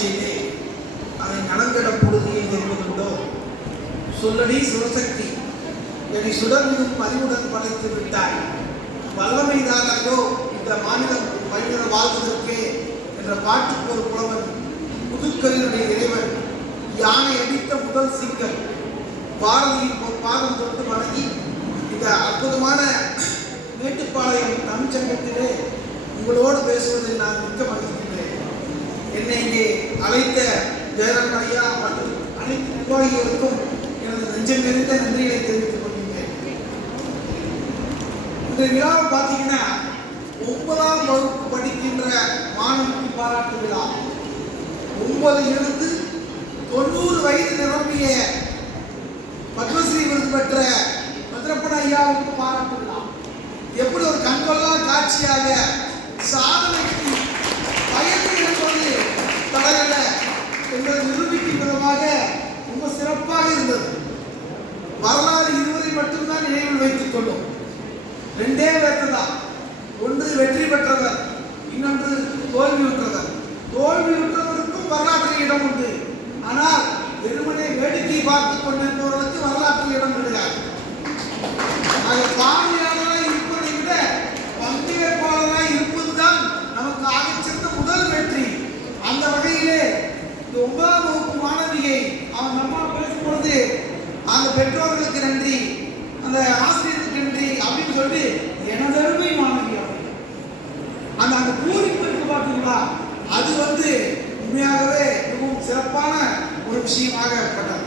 செய்தே அதை நலங்கட பொழுதியை என்பதுண்டோ சொல்லடி சிவசக்தி என்னை சுடர்மிகும் அறிவுடன் படைத்து விட்டாய் வல்லமைதானோ இந்த மாநிலம் மனிதன வாழ்வதற்கே என்ற பாட்டுக்கு ஒரு புலவன் புதுக்கரினுடைய இறைவன் யானை அடித்த முதல் சிங்கம் பாரதியின் பாதம் தொட்டு வணங்கி இந்த அற்புதமான மேட்டுப்பாளையம் தமிழ்ச்சங்கத்திலே உங்களோடு பேசுவதில் நான் மிக்க மகிழ்கின்றேன். என்னை இங்கே அழைத்த ஜெயராமன் ஐயா மற்றும் அனைத்து நிர்வாகிகளுக்கும் எனது நெஞ்சம் நிறைந்த நன்றிகளை தெரிவித்துக் கொள்கின்றேன். இந்த விழாவை பார்த்தீங்கன்னா 9ஆம் வகுப்பு படிக்கின்ற மாணவிக்கு பாராட்டு விழா. 9லிருந்து 90 வயது நிரம்பிய பத்மஸ்ரீ விருது பெற்ற பத்ரப்பன ஐயாவுக்கு பாராட்டு விழா. எப்படி ஒரு கண்கொள்ளா காட்சியாக சாதனைக்கு வயது என்பது தடையல்ல என்பதை நிரூபிக்கும் விதமாக ரொம்ப சிறப்பாக இருந்தது. வரலாறு இதுவரை மட்டும்தான் நினைவில் வைத்துக் கொள்ளும். 2 பேர் தான். ஒன்று வெற்றி பெற்றவர், இன்னொன்று தோல்வியுற்றவர். தோல்வியுற்றவருக்கும் வரலாற்றில் இடம் உண்டு. ஆனால் வெறுமனே வேடிக்கை பார்த்துக் கொண்டிருப்பவர்களுக்கு வரலாற்றில் இடம் கிடையாது. அது பார்வையாளராக இருப்பதை விட பங்கேற்பாளராக இருப்பதுதான் நமக்கு ஆகச்சிறந்த முதல் வெற்றி. அந்த வகையிலே இந்த 9ஆம் வகுப்பு மாணவியை அவன் அம்மா பேசும் பொழுது அந்த பெற்றோர்களுக்கு நன்றி, அந்த ஆசிரியருக்கு நன்றி அப்படின்னு சொல்லி எனதருமை மாணவி அந்த அந்த பூரிப்பு இருக்கு பார்த்தீங்களா, அது உண்மையாகவே மிகவும் சிறப்பான ஒரு விஷயமாக பட்டது.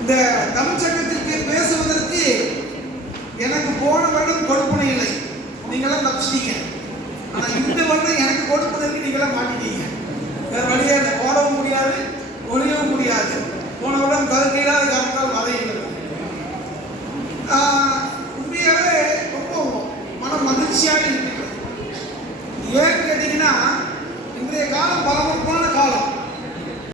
இந்த தமிழ்ச்சங்கத்திற்கு பேசுவதற்கு எனக்கு போன வருடம் கொடுப்பனை இல்லை, நீங்களாம் தப்பிச்சிட்டீங்க. ஆனால் இந்த வருடம் எனக்கு கொடுப்பதற்கு நீங்களாம் மாட்டிட்டீங்க. வேற வழியே போடவும் முடியாது, ஒழியவும் முடியாது. போன வருடம் கருக்கையிலாத காரணத்தால் வரையில்லை. உண்மையாகவே ரொம்ப மன மகிழ்ச்சியாக இருக்கிறது. ஏன்னு கேட்டீங்கன்னா இன்றைய காலம் பரபரப்பான